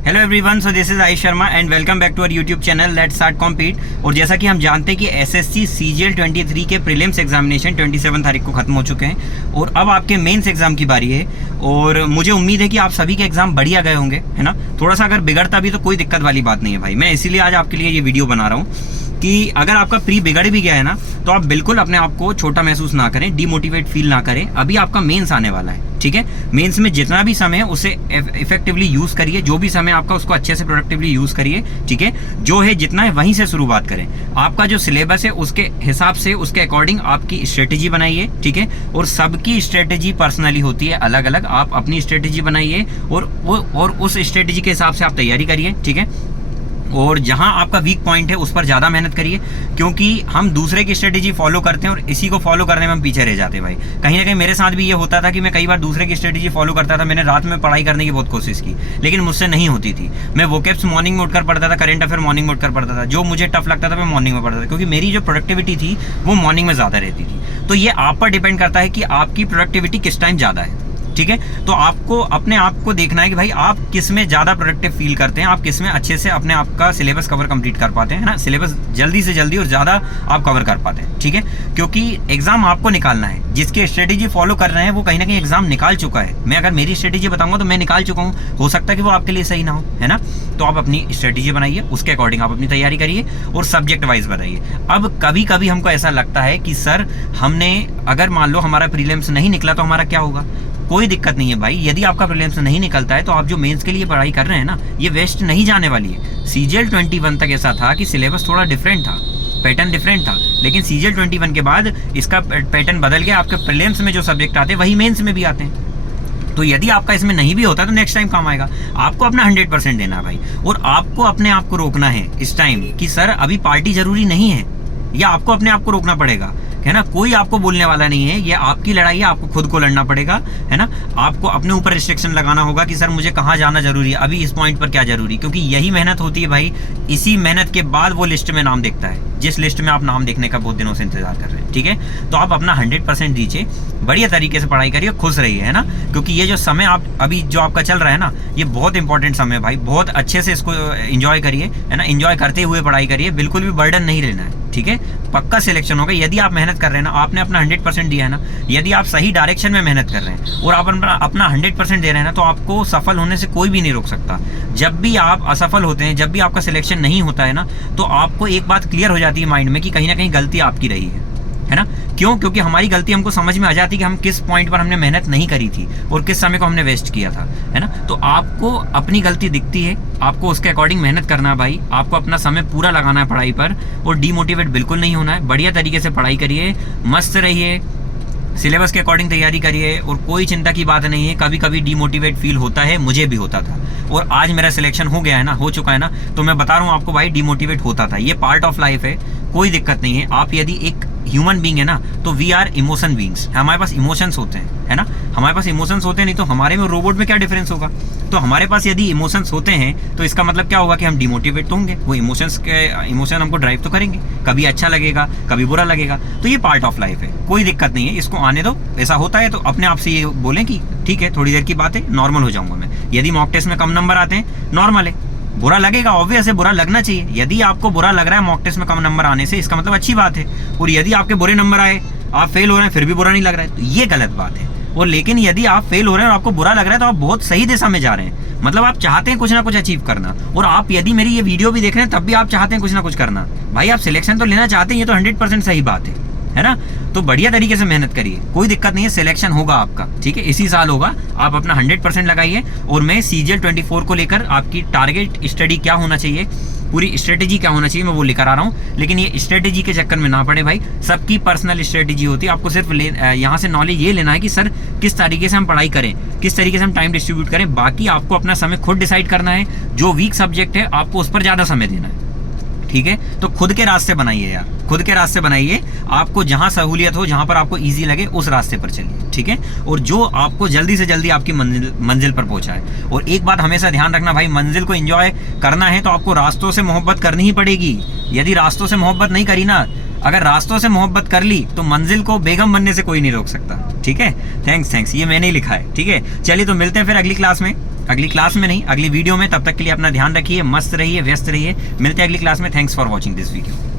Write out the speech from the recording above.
Hello everyone, so this is Ayush Sharma and welcome back to our YouTube channel let's start compete. और जैसा कि हम जानते हैं कि एसएससी सीजीएल 23 के प्रीलिम्स एग्जामिनेशन 27 तारीख को खत्म हो चुके हैं और अब आपके मेंस एग्जाम की बारी है। और मुझे उम्मीद है कि आप सभी के एग्जाम बढ़िया गए होंगे, है ना। थोड़ा सा अगर बिगड़ता भी तो कोई दिक्कत वाली बात नहीं है भाई। मैं इसीलिए आज आपके लिए ये वीडियो बना रहा हूँ कि अगर आपका प्री बिगड़ भी गया है ना, तो आप बिल्कुल अपने आप को छोटा महसूस ना करें, डीमोटिवेट फील ना करें। अभी आपका मेंस आने वाला है, ठीक है। मेंस में जितना भी समय है उसे इफेक्टिवली यूज करिए, जो भी समय आपका उसको अच्छे से प्रोडक्टिवली यूज करिए, ठीक है। जो है जितना है वहीं से शुरुआत करें। आपका जो सिलेबस है उसके हिसाब से, उसके अकॉर्डिंग आपकी स्ट्रेटेजी बनाइए, ठीक है। और सबकी स्ट्रेटेजी पर्सनली होती है अलग अलग। आप अपनी स्ट्रेटेजी बनाइए और उस स्ट्रेटेजी के हिसाब से आप तैयारी करिए, ठीक है। और जहां आपका वीक पॉइंट है उस पर ज़्यादा मेहनत करिए, क्योंकि हम दूसरे की स्ट्रेटेजी फॉलो करते हैं और इसी को फॉलो करने में हम पीछे रह जाते हैं भाई। कहीं ना कहीं मेरे साथ भी ये होता था कि मैं कई बार दूसरे की स्ट्रेटेजी फॉलो करता था। मैंने रात में पढ़ाई करने की बहुत कोशिश की, लेकिन मुझसे नहीं होती थी। मैं वोकेब्स मॉर्निंग में उठकर पढ़ता था, करंट अफेयर मॉर्निंग में उठकर पढ़ता था। जो मुझे टफ लगता था मैं मॉर्निंग में पढ़ता था, क्योंकि मेरी जो प्रोडक्टिविटी थी वो मॉर्निंग में ज़्यादा रहती थी। तो ये आप पर डिपेंड करता है कि आपकी प्रोडक्टिविटी किस टाइम ज़्यादा है, ठीक है। तो आपको अपने आप को देखना है कि भाई आप किस में ज़्यादा प्रोडक्टिव फील करते हैं, आप किस में अच्छे से अपने आप का सिलेबस कवर कंप्लीट कर पाते हैं, है ना। सिलेबस जल्दी से जल्दी और ज़्यादा आप कवर कर पाते हैं, ठीक है। क्योंकि एग्जाम आपको निकालना है। जिसकी स्ट्रेटेजी फॉलो कर रहे हैं वो कहीं ना कहीं एग्जाम निकाल चुका है। मैं अगर मेरी स्ट्रेटेजी बताऊंगा तो मैं निकाल चुका हूँ, हो सकता है कि वो आपके लिए सही ना हो, है ना। तो आप अपनी स्ट्रेटेजी बनाइए, उसके अकॉर्डिंग आप अपनी तैयारी करिए और सब्जेक्ट वाइज बताइए। अब कभी कभी हमको ऐसा लगता है कि सर हमने, अगर मान लो हमारा प्रीलिम्स नहीं निकला तो हमारा क्या होगा। कोई दिक्कत नहीं है भाई। यदि आपका प्रीलिम्स नहीं निकलता है तो आप जो मेंस के लिए पढ़ाई कर रहे हैं ना, ये वेस्ट नहीं जाने वाली है। सीजीएल 21 तक ऐसा था कि सिलेबस थोड़ा डिफरेंट था, पैटर्न डिफरेंट था, लेकिन सीजीएल 21 के बाद इसका पैटर्न बदल गया। आपके प्रीलिम्स में जो सब्जेक्ट आते हैं वही मेंस में भी आते हैं। तो यदि आपका इसमें नहीं भी होता तो नेक्स्ट टाइम काम आएगा। आपको अपना 100% देना है भाई। और आपको अपने आप को रोकना है इस टाइम कि सर अभी पार्टी जरूरी नहीं है, या आपको अपने आप को रोकना पड़ेगा, है ना। कोई आपको बोलने वाला नहीं है, ये आपकी लड़ाई है, आपको खुद को लड़ना पड़ेगा, है ना। आपको अपने ऊपर रिस्ट्रिक्शन लगाना होगा कि सर मुझे कहाँ जाना जरूरी है, अभी इस पॉइंट पर क्या जरूरी, क्योंकि यही मेहनत होती है भाई। इसी मेहनत के बाद वो लिस्ट में नाम दिखता है, जिस लिस्ट में आप नाम देखने का बहुत दिनों से इंतजार कर रहे हैं, ठीक है। तो आप अपना 100% दीजिए, बढ़िया तरीके से पढ़ाई करिए, खुश रहिए, है ना। क्योंकि ये जो समय आप अभी जो आपका चल रहा है ना, ये बहुत इंपॉर्टेंट समय है भाई। बहुत अच्छे से इसको एंजॉय करिए, है ना। एंजॉय करते हुए पढ़ाई करिए, बिल्कुल भी बर्डन नहीं लेना है, ठीक है। पक्का सिलेक्शन होगा यदि आप मेहनत कर रहे हैं ना, आपने अपना 100% दिया है ना। यदि आप सही डायरेक्शन में मेहनत कर रहे हैं और आप अपना 100% दे रहे हैं ना, तो आपको सफल होने से कोई भी नहीं रोक सकता। जब भी आप असफल होते हैं, जब भी आपका सिलेक्शन नहीं होता है ना, तो आपको एक बात क्लियर हो जाती है माइंड में कि कहीं ना कहीं गलती आपकी रही है ना। क्यों? क्योंकि हमारी गलती हमको समझ में आ जाती कि हम किस पॉइंट पर हमने मेहनत नहीं करी थी और किस समय को हमने वेस्ट किया था, है ना। तो आपको अपनी गलती दिखती है, आपको उसके अकॉर्डिंग मेहनत करना है भाई। आपको अपना समय पूरा लगाना है पढ़ाई पर और डीमोटिवेट बिल्कुल नहीं होना है। बढ़िया तरीके से पढ़ाई करिए, मस्त रहिए, सिलेबस के अकॉर्डिंग तैयारी करिए और कोई चिंता की बात नहीं है। कभी कभी डीमोटिवेट फील होता है, मुझे भी होता था। और आज मेरा सिलेक्शन हो गया है ना, हो चुका है ना, तो मैं बता रहा हूँ आपको भाई, डीमोटिवेट होता था। ये पार्ट ऑफ लाइफ है, कोई दिक्कत नहीं है। आप यदि एक ह्यूमन बीइंग है ना, तो वी आर इमोशन बीइंग्स। हमारे पास इमोशंस होते हैं, है ना। हमारे पास इमोशंस होते हैं, नहीं तो हमारे में रोबोट में क्या डिफरेंस होगा। तो हमारे पास यदि इमोशंस होते हैं तो इसका मतलब क्या होगा कि हम डिमोटिवेट तो होंगे। वो इमोशन हमको ड्राइव तो करेंगे, कभी अच्छा लगेगा कभी बुरा लगेगा। तो ये पार्ट ऑफ लाइफ है, कोई दिक्कत नहीं है, इसको आने दो। ऐसा होता है तो अपने आप से ये बोलें कि ठीक है, थोड़ी देर की बात है, नॉर्मल हो जाऊंगा मैं। यदि मॉक टेस्ट में कम नंबर आते हैं, नॉर्मल है, बुरा लगेगा, ऑब्वियस है, बुरा लगना चाहिए। यदि आपको बुरा लग रहा है मॉक टेस्ट में कम नंबर आने से, इसका मतलब अच्छी बात है। और यदि आपके बुरे नंबर आए, आप फेल हो रहे हैं, फिर भी बुरा नहीं लग रहा है, तो ये गलत बात है। और लेकिन यदि आप फेल हो रहे हैं और आपको बुरा लग रहा है, तो आप बहुत सही दिशा में जा रहे हैं। मतलब आप चाहते हैं कुछ ना कुछ अचीव करना। और आप यदि मेरी ये वीडियो भी देख रहे हैं तब भी आप चाहते हैं कुछ ना कुछ करना, भाई आप सिलेक्शन तो लेना चाहते हैं, ये तो 100% सही बात है ना। तो बढ़िया तरीके से मेहनत करिए, कोई दिक्कत नहीं है, सिलेक्शन होगा आपका, ठीक है। इसी साल होगा, आप अपना 100% लगाइए। और मैं सीजीएल 24 को लेकर आपकी टारगेट स्टडी क्या होना चाहिए, पूरी स्ट्रेटेजी क्या होना चाहिए, मैं वो लेकर आ रहा हूँ। लेकिन ये स्ट्रेटेजी के चक्कर में ना पड़े भाई, सबकी पर्सनल स्ट्रेटेजी होती है। आपको सिर्फ यहाँ से नॉलेज ये लेना है कि सर किस तरीके से हम पढ़ाई करें, किस तरीके से हम टाइम डिस्ट्रीब्यूट करें। बाकी आपको अपना समय खुद डिसाइड करना है। जो वीक सब्जेक्ट है आपको उस पर ज़्यादा समय देना है, ठीक है। तो खुद के रास्ते बनाइए यार, खुद के रास्ते बनाइए। आपको जहां सहूलियत हो, जहां पर आपको इजी लगे, उस रास्ते पर चलिए, ठीक है। और जो आपको जल्दी से जल्दी आपकी मंजिल पर पहुंचाए। और एक बात हमेशा ध्यान रखना भाई, मंजिल को एंजॉय करना है तो आपको रास्तों से मोहब्बत करनी ही पड़ेगी। यदि रास्तों से मोहब्बत नहीं करी ना, अगर रास्तों से मोहब्बत कर ली तो मंजिल को बेगम बनने से कोई नहीं रोक सकता, ठीक है। थैंक्स, ये मैंने ही लिखा है, ठीक है। चलिए तो मिलते हैं फिर अगली क्लास में। अगली क्लास में नहीं, अगली वीडियो में। तब तक के लिए अपना ध्यान रखिए, मस्त रहिए, व्यस्त रहिए। मिलते हैं अगली क्लास में। Thanks for watching this video.